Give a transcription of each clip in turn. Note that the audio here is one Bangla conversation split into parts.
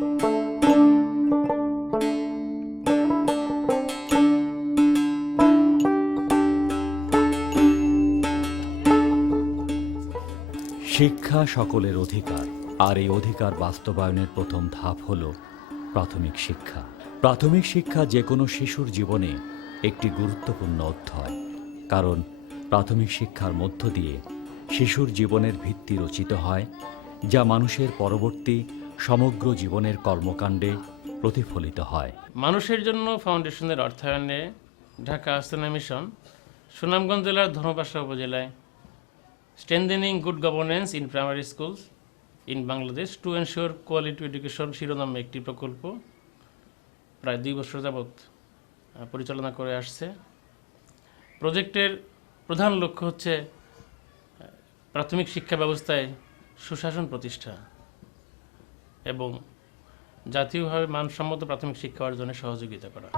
শিক্ষা সকলের অধিকার, আর এই অধিকার বাস্তবায়নের প্রথম ধাপ হল প্রাথমিক শিক্ষা। প্রাথমিক শিক্ষা যে কোনো শিশুর জীবনে একটি গুরুত্বপূর্ণ অধ্যায়, কারণ প্রাথমিক শিক্ষার মধ্য দিয়ে শিশুর জীবনের ভিত্তি রচিত হয়, যা মানুষের পরবর্তী সমগ্র জীবনের কর্মকাণ্ডে প্রতিফলিত হয়। মানুষের জন্য ফাউন্ডেশনের অর্থায়নে ঢাকা আসনা মিশন সুনামগঞ্জ জেলার ধর্মপাশা উপজেলায় strengthening good governance in primary schools in Bangladesh to ensure quality education শিরোনামে একটি প্রকল্প প্রায় 2 বছর যাবৎ পরিচালনা করে আসছে। প্রজেক্টের প্রধান লক্ষ্য হচ্ছে প্রাথমিক শিক্ষা ব্যবস্থায় সুশাসন প্রতিষ্ঠা এবং জাতীয়ভাবে মানসম্মত প্রাথমিক শিক্ষা অর্জনে সহযোগিতা করা।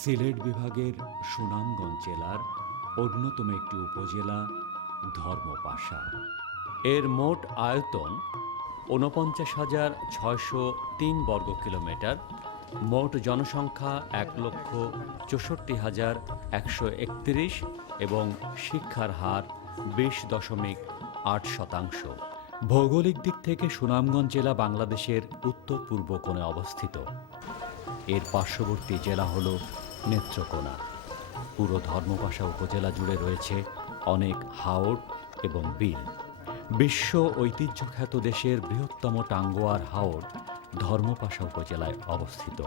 সিলেট বিভাগের সুনামগঞ্জ জেলার অন্যতম একটি উপজেলা ধর্মপাশা। এর মোট আয়তন ৪৯,৬০৩ বর্গ কিলোমিটার, মোট জনসংখ্যা ১,৬৪,১৩১ এবং শিক্ষার হার ২০.৮%। ভৌগোলিক দিক থেকে সুনামগঞ্জ জেলা বাংলাদেশের উত্তর পূর্ব কোণে অবস্থিত। এর পার্শ্ববর্তী জেলা হল নেত্রকোনা। পুরো ধর্মপাশা উপজেলা জুড়ে রয়েছে অনেক হাওর এবং বিল। বিশ্ব ঐতিহ্যখ্যাত দেশের বৃহত্তম টাঙ্গুয়ার হাওর ধর্মপাশা উপজেলায় অবস্থিত।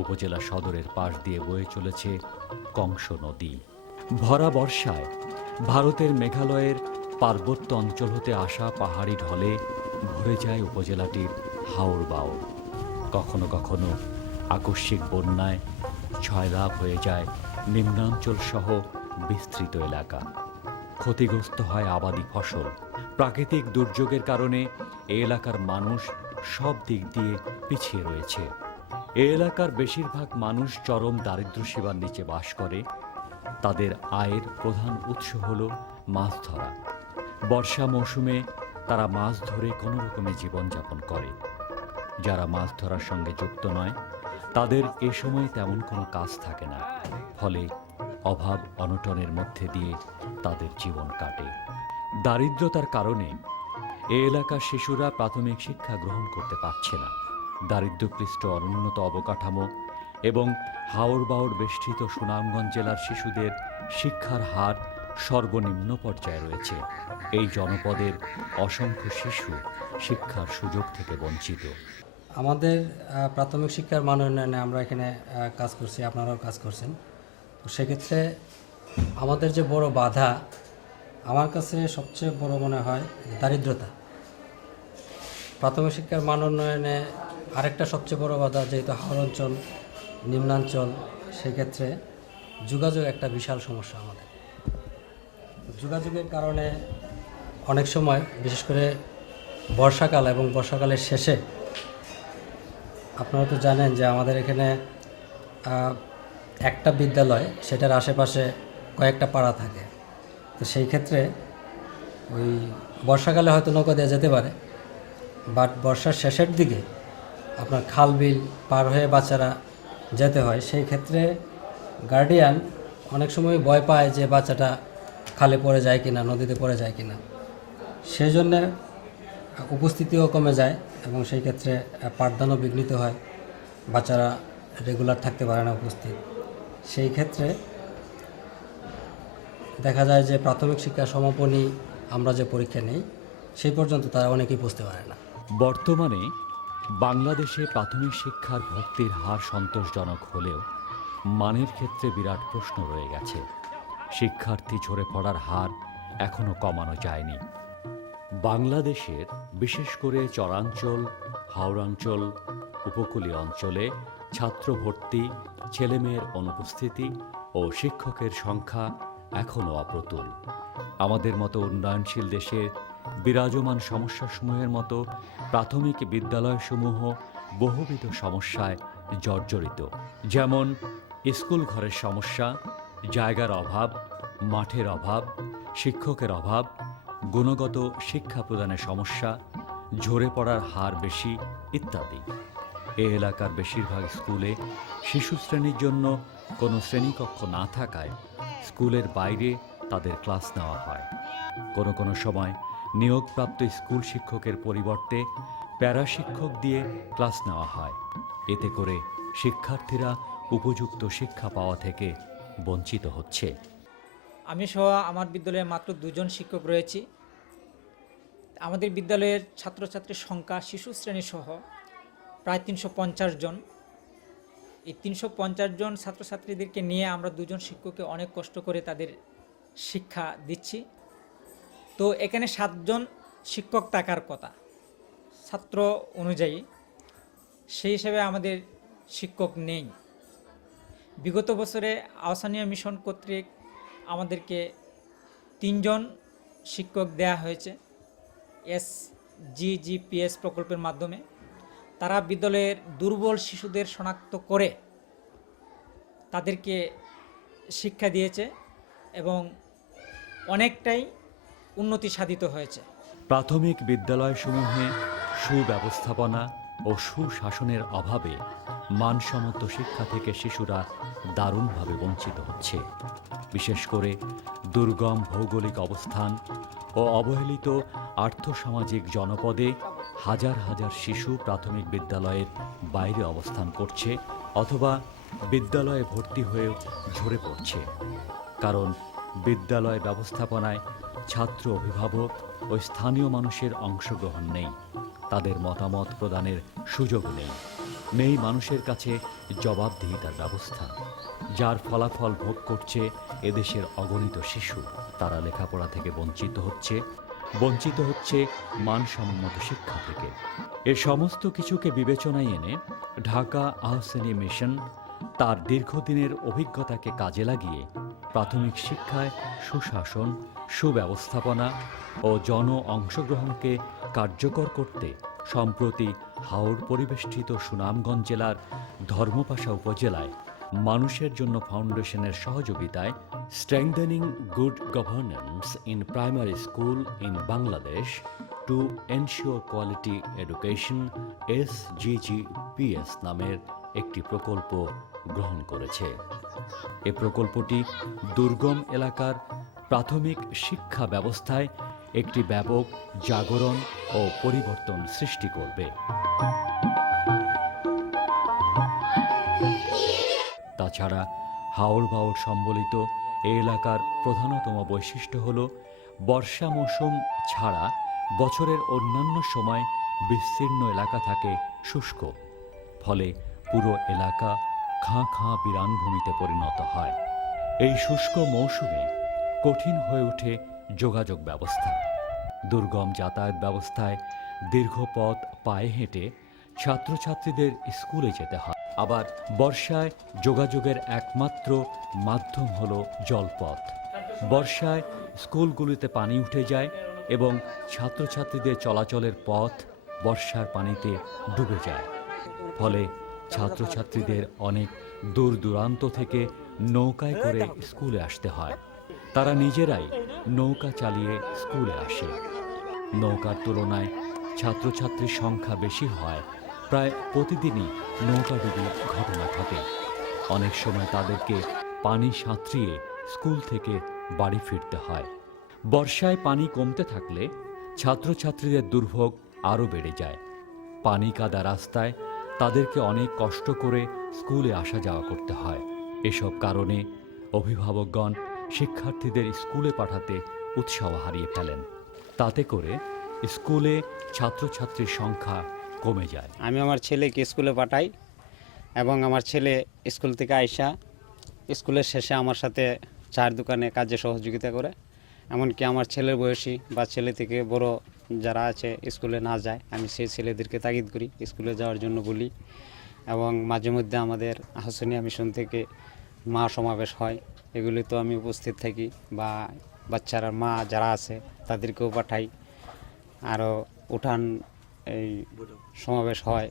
উপজেলা সদরের পাশ দিয়ে বয়ে চলেছে কংস নদী। ভরা বর্ষায় ভারতের মেঘালয়ের পার্বত্য অঞ্চল হতে আসা পাহাড়ি ঢলে ভরে যায় উপজেলাটির হাওর বাওর। কখনো কখনো আকস্মিক বন্যায় ছয়লাভ হয়ে যায় নিম্নাঞ্চল সহ বিস্তৃত এলাকা। ক্ষতিগ্রস্ত হয় আবাদি ফসল। প্রাকৃতিক দুর্যোগের কারণে এ এলাকার মানুষ সব দিক দিয়ে পিছিয়ে রয়েছে। এ এলাকার বেশিরভাগ মানুষ চরম দারিদ্র্যসীমার নিচে বাস করে। তাদের আয়ের প্রধান উৎস হল মাছ ধরা। বর্ষা মৌসুমে তারা মাছ ধরে কোনো রকমে জীবনযাপন করে। যারা মাছ ধরার সঙ্গে যুক্ত নয়, তাদের এ সময় তেমন কোনো কাজ থাকে না, ফলে অভাব অনটনের মধ্যে দিয়ে তাদের জীবন কাটে। দারিদ্রতার কারণে এ এলাকার শিশুরা প্রাথমিক শিক্ষা গ্রহণ করতে পারছে না। দারিদ্র্যক্লিষ্ট অনুন্নত অবকাঠামো এবং হাওর বাওর বেষ্টিত সুনামগঞ্জ জেলার শিশুদের শিক্ষার হার সর্বনিম্ন পর্যায়ে রয়েছে। এই জনপদের অসংখ্য শিশু শিক্ষার সুযোগ থেকে বঞ্চিত। আমাদের প্রাথমিক শিক্ষার মান উন্নয়নে আমরা এখানে কাজ করছি, আপনারাও কাজ করছেন। তো সেক্ষেত্রে আমাদের যে বড় বাধা, আমার কাছে সবচেয়ে বড় মনে হয় দারিদ্রতা। প্রাথমিক শিক্ষার মান উন্নয়নে আরেকটা সবচেয়ে বড় বাধা, যেহেতু হাওর অঞ্চল, নিম্নাঞ্চল, সেক্ষেত্রে যোগাযোগ একটা বিশাল সমস্যা আমাদের। যোগাযোগের কারণে অনেক সময়, বিশেষ করে বর্ষাকাল এবং বর্ষাকালের শেষে, আপনারা তো জানেন যে আমাদের এখানে একটা বিদ্যালয়, সেটার আশেপাশে কয়েকটা পাড়া থাকে। তো সেই ক্ষেত্রে ওই বর্ষাকালে হয়তো নৌকা দিয়ে যেতে পারে, বাট বর্ষার শেষের দিকে আপনার খাল বিল পার হয়ে বাচ্চারা যেতে হয়। সেই ক্ষেত্রে গার্ডিয়ান অনেক সময় ভয় পায় যে বাচ্চাটা খালে পড়ে যায় কিনা, নদীতে পড়ে যায় কিনা। সেই জন্যে উপস্থিতিও কমে যায় এবং সেই ক্ষেত্রে পাঠদানও বিঘ্নিত হয়, বাচ্চারা রেগুলার থাকতে পারে না উপস্থিত। সেই ক্ষেত্রে দেখা যায় যে প্রাথমিক শিক্ষা সমাপনী আমরা যে পরীক্ষা নেই, সেই পর্যন্ত তারা অনেকেই বুঝতে পারে না। বর্তমানে বাংলাদেশে প্রাথমিক শিক্ষার ভর্তির হার সন্তোষজনক হলেও মানের ক্ষেত্রে বিরাট প্রশ্ন রয়ে গেছে। শিক্ষার্থী ঝরে পড়ার হার এখনও কমানো যায়নি। বাংলাদেশের বিশেষ করে চরাঞ্চল, হাওড়াঞ্চল, উপকূলীয় অঞ্চলে ছাত্র ভর্তি, ছেলেমেয়ের অনুপস্থিতি ও শিক্ষকের সংখ্যা এখনও অপ্রতুল। আমাদের মতো উন্নয়নশীল দেশে বিরাজমান সমস্যাসমূহের মতো প্রাথমিক বিদ্যালয়সমূহ বহুবিধ সমস্যায় জর্জরিত, যেমন স্কুল ঘরের সমস্যা, জায়গার অভাব, মাঠের অভাব, শিক্ষকের অভাব, গুণগত শিক্ষা প্রদানের সমস্যা, ঝরে পড়ার হার বেশি ইত্যাদি। এ এলাকার বেশিরভাগ স্কুলে শিশু শ্রেণীর জন্য কোনো শ্রেণীকক্ষ না থাকায় স্কুলের বাইরে তাদের ক্লাস নেওয়া হয়। কোনো কোনো সময় নিয়োগপ্রাপ্ত স্কুল শিক্ষকের পরিবর্তে প্যারা শিক্ষক দিয়ে ক্লাস নেওয়া হয়। এতে করে শিক্ষার্থীরা উপযুক্ত শিক্ষা পাওয়া থেকে বঞ্চিত হচ্ছে। আমি সহ আমার বিদ্যালয়ে মাত্র 2 জন শিক্ষক রয়েছি। আমাদের বিদ্যালয়ের ছাত্রছাত্রীর সংখ্যা শিশু শ্রেণী সহ প্রায় 350 জন। এই 350 জন ছাত্রছাত্রীদেরকে নিয়ে আমরা 2 জন শিক্ষককে অনেক কষ্ট করে তাদের শিক্ষা দিচ্ছি। তো এখানে 7 জন শিক্ষক থাকার কথা ছাত্র অনুযায়ী, সেই হিসেবে আমাদের শিক্ষক নেই। বিগত বছরে আহসানিয়া মিশন কর্তৃক আমাদেরকে 3 জন শিক্ষক দেয়া হয়েছে SGGPS প্রকল্পের মাধ্যমে। তারা বিদ্যালয়ের দুর্বল শিশুদের শনাক্ত করে তাদেরকে শিক্ষা দিয়েছে এবং অনেকটাই উন্নতি সাধিত হয়েছে। প্রাথমিক বিদ্যালয়সমূহে সুব্যবস্থাপনা ও সুশাসনের অভাবে মানসম্মত শিক্ষা থেকে শিশুরা দারুণভাবে বঞ্চিত হচ্ছে। বিশেষ করে দুর্গম ভৌগোলিক অবস্থান ও অবহেলিত আর্থসামাজিক জনপদে হাজার হাজার শিশু প্রাথমিক বিদ্যালয়ের বাইরে অবস্থান করছে অথবা বিদ্যালয়ে ভর্তি হয়েও ঝরে পড়ছে। কারণ বিদ্যালয় ব্যবস্থাপনায় ছাত্র অভিভাবক ও স্থানীয় মানুষের অংশগ্রহণ নেই, তাদের মতামত প্রদানের সুযোগ নেই মানুষের কাছে জবাবদিহিতার ব্যবস্থা, যার ফলাফল ভোগ করছে এদেশের অগণিত শিশু। তারা লেখাপড়া থেকে বঞ্চিত হচ্ছে মানসম্মত শিক্ষা থেকে। এ সমস্ত কিছুকে বিবেচনায় এনে ঢাকা আহসানিয়া মিশন তার দীর্ঘদিনের অভিজ্ঞতাকে কাজে লাগিয়ে প্রাথমিক শিক্ষায় সুশাসন, সুব্যবস্থাপনা ও জন অংশগ্রহণকে কার্যকর করতে সম্প্রতি হাওড় পরিবেষ্টিত সুনামগঞ্জ জেলার ধর্মপাশা উপজেলায় মানুষের জন্য ফাউন্ডেশনের সহযোগিতায় strengthening good governance in primary school in Bangladesh to ensure quality education SGGPS নামের একটি প্রকল্প গ্রহণ করেছে। এ প্রকল্পটি দুর্গম এলাকার প্রাথমিক শিক্ষা ব্যবস্থায় একটি ব্যাপক জাগরণ ও পরিবর্তন সৃষ্টি করবে। তাছাড়া হাওড় বাওড় সম্বলিত এই এলাকার প্রধানতম বৈশিষ্ট্য হল বর্ষা মৌসুম ছাড়া বছরের অন্যান্য সময় বিস্তীর্ণ এলাকা থাকে শুষ্ক, ফলে পুরো এলাকা খাঁ খাঁ বিরানভূমিতে পরিণত হয়। এই শুষ্ক মৌসুমে কঠিন হয়ে ওঠে যোগাযোগ ব্যবস্থা। দুর্গম যাতায়াত ব্যবস্থায় দীর্ঘ পথ পায়ে হেঁটে ছাত্রছাত্রীদের স্কুলে যেতে হয়। আবার বর্ষায় যোগাযোগের একমাত্র মাধ্যম হলো জলপথ। বর্ষায় স্কুলগুলিতে পানি উঠে যায় এবং ছাত্রছাত্রীদের চলাচলের পথ বর্ষার পানিতে ডুবে যায়। ফলে ছাত্রছাত্রীদের অনেক দূর দূরান্ত থেকে নৌকায় করে স্কুলে আসতে হয়। তারা নিজেরাই নৌকা চালিয়ে স্কুলে আসে। নৌকার তুলনায় ছাত্রছাত্রীর সংখ্যা বেশি হয়, প্রায় প্রতিদিনই নৌকাডুবির ঘটনা ঘটে। অনেক সময় তাদেরকে পানি সাঁতরিয়ে স্কুল থেকে বাড়ি ফিরতে হয়। বর্ষায় পানি কমতে থাকলে ছাত্রছাত্রীদের দুর্ভোগ আরও বেড়ে যায়। পানি কাদা রাস্তায় তাদেরকে অনেক কষ্ট করে স্কুলে আসা যাওয়া করতে হয়। এসব কারণে অভিভাবকগণ শিক্ষার্থীদের স্কুলে পাঠাতে উৎসাহ হারিয়ে ফেলেন। তাতে করে স্কুলে ছাত্রছাত্রীর সংখ্যা কমে যায়। আমি আমার ছেলেকে স্কুলে পাঠাই এবং আমার ছেলে স্কুল থেকে আইসা স্কুলের শেষে আমার সাথে চায়ের দোকানে কাজে সহযোগিতা করে। এমনকি আমার ছেলের বয়সী বা ছেলে থেকে বড় যারা আছে স্কুলে না যায়, আমি সেই ছেলেদেরকে তাগিদ করি, স্কুলে যাওয়ার জন্য বলি। এবং মাঝে মধ্যে আমাদের আহসানিয়া মিশন থেকে মা সমাবেশ হয়, এগুলিতেও আমি উপস্থিত থাকি, বা বাচ্চারা মা যারা আছে তাদেরকেও পাঠাই। আরও উঠান এই সমাবেশ হয়,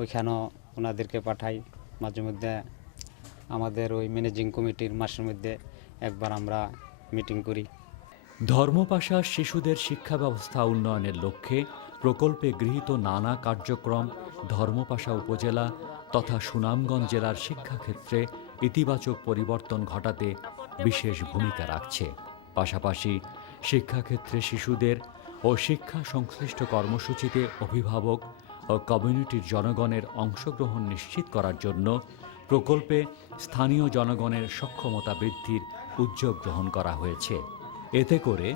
ওইখানেও ওনাদেরকে পাঠাই। মাঝে মধ্যে আমাদের ওই ম্যানেজিং কমিটির মাসের মধ্যে একবার আমরা মিটিং করি। ধর্মপাশা শিশুদের শিক্ষা ব্যবস্থা উন্নয়নের লক্ষ্যে প্রকল্পে গৃহীত নানা কার্যক্রম ধর্মপাশা উপজেলা তথা সুনামগঞ্জ জেলার শিক্ষাক্ষেত্রে ইতিবাচক পরিবর্তন ঘটাতে বিশেষ ভূমিকা রাখছে। পাশাপাশি শিক্ষাক্ষেত্রে শিশুদের ও শিক্ষা সংশ্লিষ্ট কর্মসূচিতে অভিভাবক ও কমিউনিটির জনগণের অংশগ্রহণ নিশ্চিত করার জন্য প্রকল্পে স্থানীয় জনগণের সক্ষমতা বৃদ্ধির উদ্যোগ গ্রহণ করা হয়েছে। এতে করে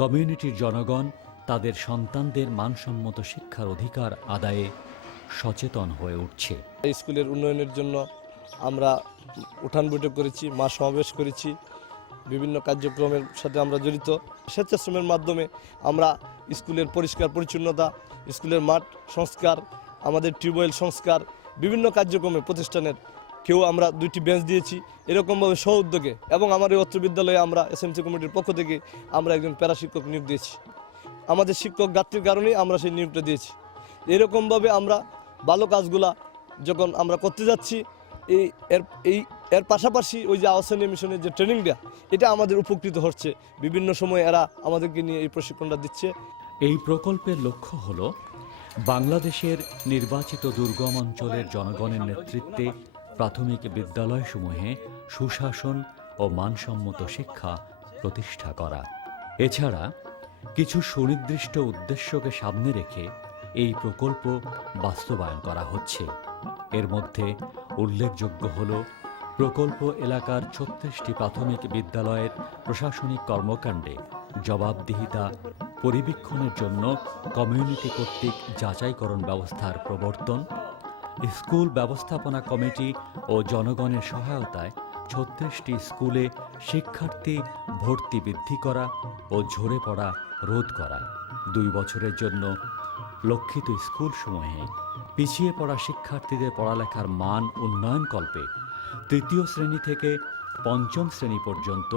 কমিউনিটির জনগণ তাদের সন্তানদের মানসম্মত শিক্ষার অধিকার আদায়ে সচেতন হয়ে উঠছে। স্কুলের উন্নয়নের জন্য আমরা উঠান বৈঠক করেছি, মা সমাবেশ করেছি, বিভিন্ন কার্যক্রমের সাথে আমরা জড়িত। স্বেচ্ছাশ্রমের মাধ্যমে আমরা স্কুলের পরিষ্কার পরিচ্ছন্নতা, স্কুলের মাঠ সংস্কার, আমাদের টিউবওয়েল সংস্কার, বিভিন্ন কার্যক্রমে প্রতিষ্ঠানের কেউ আমরা 2টি বেঞ্চ দিয়েছি এরকমভাবে স্ব উদ্যোগে। এবং আমার এই অত্র বিদ্যালয়ে আমরা এসএমসি কমিটির পক্ষ থেকে আমরা একজন প্যারা শিক্ষক নিয়োগ দিয়েছি। আমাদের শিক্ষক ঘাটতির কারণেই আমরা সেই নিয়োগটা দিয়েছি। এরকমভাবে আমরা ভালো কাজগুলা যখন আমরা করতে যাচ্ছি, এর পাশাপাশি ওই যে আহসানিয়া মিশনের যে ট্রেনিংটা, এটা আমাদের উপকৃত হচ্ছে। বিভিন্ন সময় এরা আমাদেরকে নিয়ে এই প্রশিক্ষণটা দিচ্ছে। এই প্রকল্পের লক্ষ্য হল বাংলাদেশের নির্বাচিত দুর্গম অঞ্চলের জনগণের নেতৃত্বে প্রাথমিক বিদ্যালয়সমূহে সুশাসন ও মানসম্মত শিক্ষা প্রতিষ্ঠা করা। এছাড়া কিছু সুনির্দিষ্ট উদ্দেশ্যকে সামনে রেখে এই প্রকল্প বাস্তবায়ন করা হচ্ছে। এর মধ্যে উল্লেখযোগ্য হল প্রকল্প এলাকার 36টি প্রাথমিক বিদ্যালয়ের প্রশাসনিক কর্মকাণ্ডে জবাবদিহিতা পরিবীক্ষণের জন্য কমিউনিটি কর্তৃক যাচাইকরণ ব্যবস্থার প্রবর্তন, স্কুল ব্যবস্থাপনা কমিটি ও জনগণের সহায়তায় 36টি স্কুলে শিক্ষার্থী ভর্তি বৃদ্ধি করা ও ঝরে পড়া রোধ করা, 2 বছরের জন্য লক্ষিত স্কুলসমূহে পিছিয়ে পড়া শিক্ষার্থীদের পড়ালেখার মান উন্নয়নকল্পে 3য় শ্রেণী থেকে 5ম শ্রেণী পর্যন্ত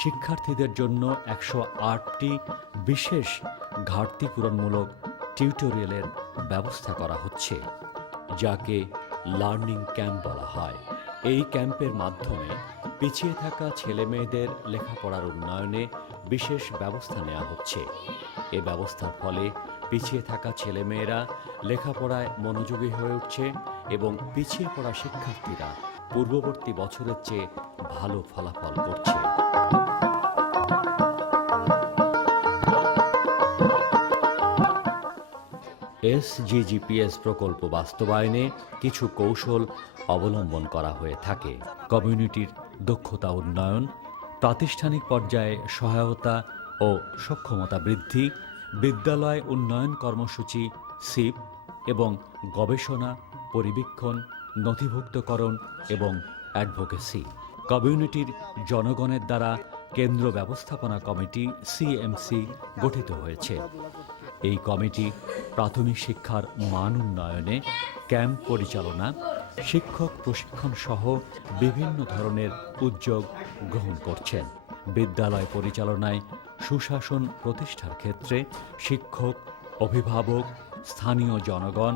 শিক্ষার্থীদের জন্য 108টি বিশেষ ঘাটতি পূরণমূলক টিউটোরিয়ালের ব্যবস্থা করা হচ্ছে, যাকে লার্নিং ক্যাম্প বলা হয়। এই ক্যাম্পের মাধ্যমে পিছিয়ে থাকা ছেলেমেয়েদের লেখাপড়ার উন্নয়নে বিশেষ ব্যবস্থা নেওয়া হচ্ছে। এ ব্যবস্থার ফলে পিছিয়ে থাকা ছেলেমেয়েরা লেখাপড়ায় মনোযোগী হয়ে উঠছে এবং পিছিয়ে পড়া শিক্ষার্থীরা পূর্ববর্তী বছরের চেয়ে ভালো ফলাফল করছে। SGGPS প্রকল্প বাস্তবায়নে কিছু কৌশল অবলম্বন করা হয়ে থাকে। কমিউনিটির দক্ষতা উন্নয়ন, প্রাতিষ্ঠানিক পর্যায়ে সহায়তা ও সক্ষমতা বৃদ্ধি, বিদ্যালয় উন্নয়ন কর্মসূচি সিপ এবং গবেষণা, পরিবীক্ষণ, নথিভুক্তকরণ এবং অ্যাডভোকেসি। কমিউনিটির জনগণের দ্বারা কেন্দ্র ব্যবস্থাপনা কমিটি CMC গঠিত হয়েছে। এই কমিটি প্রাথমিক শিক্ষার মান উন্নয়নে ক্যাম্প পরিচালনা, শিক্ষক প্রশিক্ষণ সহ বিভিন্ন ধরনের উদ্যোগ গ্রহণ করছেন। বিদ্যালয় পরিচালনায় সুশাসন প্রতিষ্ঠার ক্ষেত্রে শিক্ষক, অভিভাবক, স্থানীয় জনগণ,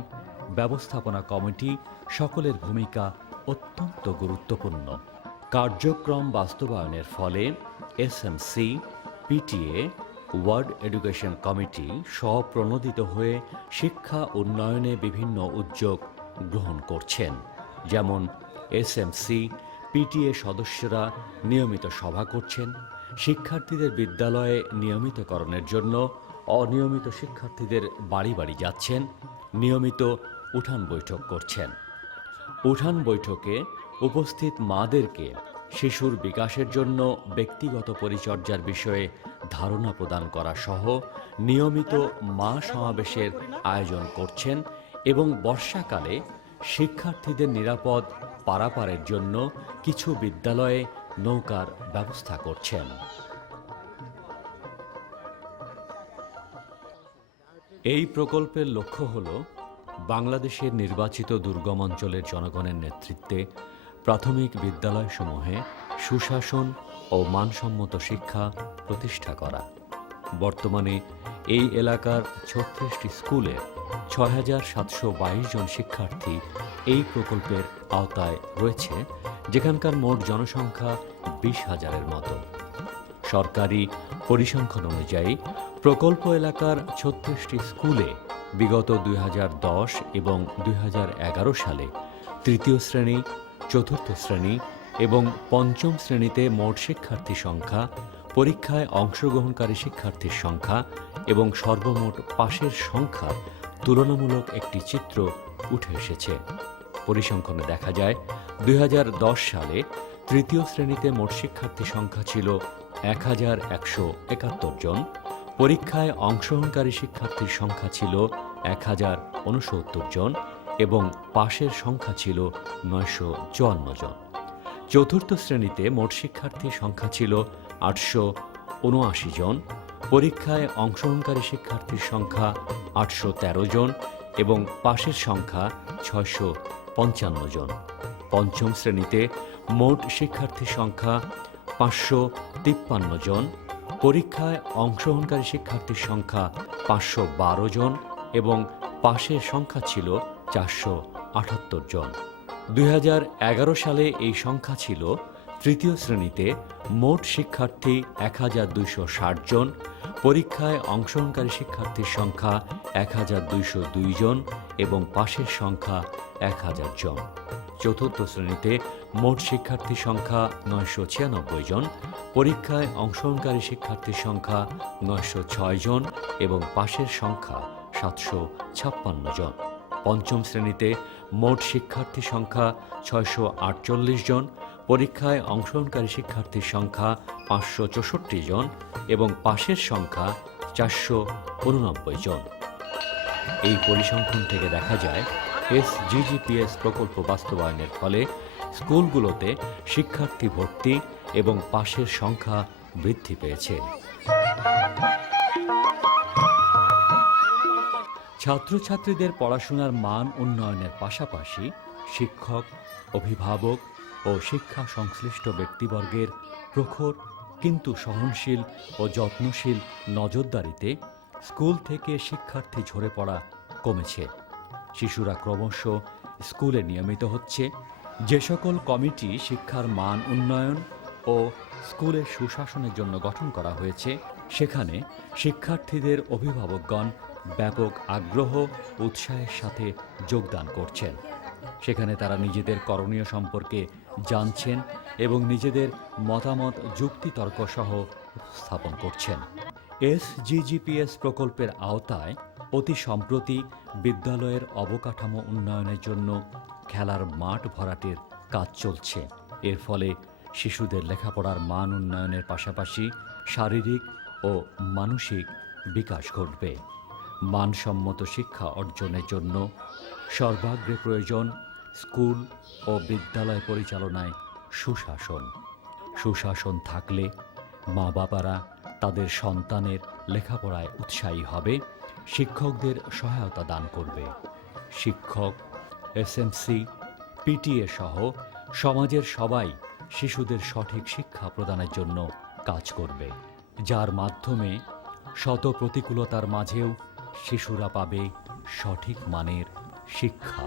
ব্যবস্থাপনা কমিটি সকলের ভূমিকা অত্যন্ত গুরুত্বপূর্ণ। কার্যক্রম বাস্তবায়নের ফলে SMC, PTA, ward education committee স্বপ্রণোদিত হয়ে শিক্ষা উন্নয়নে বিভিন্ন উদ্যোগ গ্রহণ করছেন। যেমন SMC, PTA সদস্যরা নিয়মিত সভা করছেন, শিক্ষার্থীদের বিদ্যালয়ে নিয়মিতকরণের জন্য অনিয়মিত শিক্ষার্থীদের বাড়ি বাড়ি যাচ্ছেন, নিয়মিত উঠান বৈঠক করছেন। উঠান বৈঠকে উপস্থিত মাদেরকে শিশুর বিকাশের জন্য ব্যক্তিগত পরিচর্যার বিষয়ে ধারণা প্রদান করা সহ নিয়মিত মা সমাবেশের আয়োজন করছেন এবং বর্ষাকালে শিক্ষার্থীদের নিরাপদ পারাপারের জন্য কিছু বিদ্যালয়ে নৌকার ব্যবস্থা করছেন। এই প্রকল্পের লক্ষ্য হল বাংলাদেশের নির্বাচিত দুর্গম অঞ্চলের জনগণের নেতৃত্বে প্রাথমিক বিদ্যালয়সমূহে সুশাসন ও মানসম্মত শিক্ষা প্রতিষ্ঠা করা। বর্তমানে এই এলাকার 36টি স্কুলে ৬,৭২২ জন শিক্ষার্থী এই প্রকল্পের আওতায় রয়েছে, যেখানকার মোট জনসংখ্যা 20,000-এর মতো। সরকারি পরিসংখ্যান অনুযায়ী প্রকল্প এলাকার 36টি স্কুলে বিগত 2010 এবং 2011 সালে তৃতীয় শ্রেণী, চতুর্থ শ্রেণী এবং পঞ্চম শ্রেণীতে মোট শিক্ষার্থী সংখ্যা, পরীক্ষায় অংশগ্রহণকারী শিক্ষার্থীর সংখ্যা এবং সর্বমোট পাশের সংখ্যার তুলনামূলক একটি চিত্র উঠে এসেছে। পরিসংখ্যানে দেখা যায় 2010 সালে তৃতীয় শ্রেণীতে মোট শিক্ষার্থী সংখ্যা ছিল 1171 জন, পরীক্ষায় অংশগ্রহণকারী শিক্ষার্থীর সংখ্যা ছিল 1069 জন এবং পাশের সংখ্যা ছিল 954 জন। চতুর্থ শ্রেণীতে মোট শিক্ষার্থী সংখ্যা ছিল 879 জন, পরীক্ষায় অংশগ্রহণকারী শিক্ষার্থীর সংখ্যা 813 জন এবং পাশের সংখ্যা 655 জন। পঞ্চম শ্রেণীতে মোট শিক্ষার্থী সংখ্যা 553 জন, পরীক্ষায় অংশগ্রহণকারী শিক্ষার্থীর সংখ্যা 512 জন এবং পাশের সংখ্যা ছিল 478 জন। 2011 সালে এই সংখ্যা ছিল তৃতীয় শ্রেণীতে মোট শিক্ষার্থী 1260 জন, পরীক্ষায় অংশগ্রহণকারী শিক্ষার্থীর সংখ্যা 1202 জন এবং পাশের সংখ্যা 1000 জন। চতুর্থ শ্রেণীতে মোট শিক্ষার্থী সংখ্যা 996 জন, পরীক্ষায় অংশগ্রহণকারী শিক্ষার্থীর সংখ্যা 906 জন এবং পাশের সংখ্যা 756 জন। পঞ্চম শ্রেণীতে মোট শিক্ষার্থী সংখ্যা 648 জন, পরীক্ষায় অংশগ্রহণকারী শিক্ষার্থীর সংখ্যা 564 জন এবং পাশের সংখ্যা 489 জন। এই পরিসংখ্যান থেকে দেখা যায় SGGPS প্রকল্প বাস্তবায়নের ফলে স্কুলগুলোতে শিক্ষার্থী ভর্তি এবং পাশের সংখ্যা বৃদ্ধি পেয়েছে। ছাত্রছাত্রীদের পড়াশোনার মান উন্নয়নের পাশাপাশি শিক্ষক, অভিভাবক ও শিক্ষা সংশ্লিষ্ট ব্যক্তিবর্গের প্রখর কিন্তু সহনশীল ও যত্নশীল নজরদারিতে স্কুল থেকে শিক্ষার্থী ঝরে পড়া কমেছে। শিশুরা ক্রমশ স্কুলে নিয়মিত হচ্ছে। যে সকল কমিটি শিক্ষার মান উন্নয়ন ও স্কুলের সুশাসনের জন্য গঠন করা হয়েছে, সেখানে শিক্ষার্থীদের অভিভাবকগণ ব্যাপক আগ্রহ উৎসাহের সাথে যোগদান করছেন। সেখানে তারা নিজেদের করণীয় সম্পর্কে জানছেন এবং নিজেদের মতামত যুক্তিতর্ক সহ উপস্থাপন করছেন। SGGPS প্রকল্পের আওতায় অতি সম্প্রতি বিদ্যালয়ের অবকাঠামো উন্নয়নের জন্য খেলার মাঠ ভরাটের কাজ চলছে। এর ফলে শিশুদের লেখাপড়ার মান উন্নয়নের পাশাপাশি শারীরিক ও মানসিক বিকাশ ঘটবে। মানসম্মত শিক্ষা অর্জনের জন্য সর্বাগ্রে প্রয়োজন স্কুল ও বিদ্যালয় পরিচালনায় সুশাসন। সুশাসন থাকলে মা বাবারা তাদের সন্তানের লেখাপড়ায় উৎসাহী হবে, শিক্ষকদের সহায়তা দান করবে। শিক্ষক, SMC, PTA সহ সমাজের সবাই শিশুদের সঠিক শিক্ষা প্রদানের জন্য কাজ করবে, যার মাধ্যমে শত প্রতিকূলতার মাঝেও শিশুরা পাবে সঠিক মানের শিক্ষা।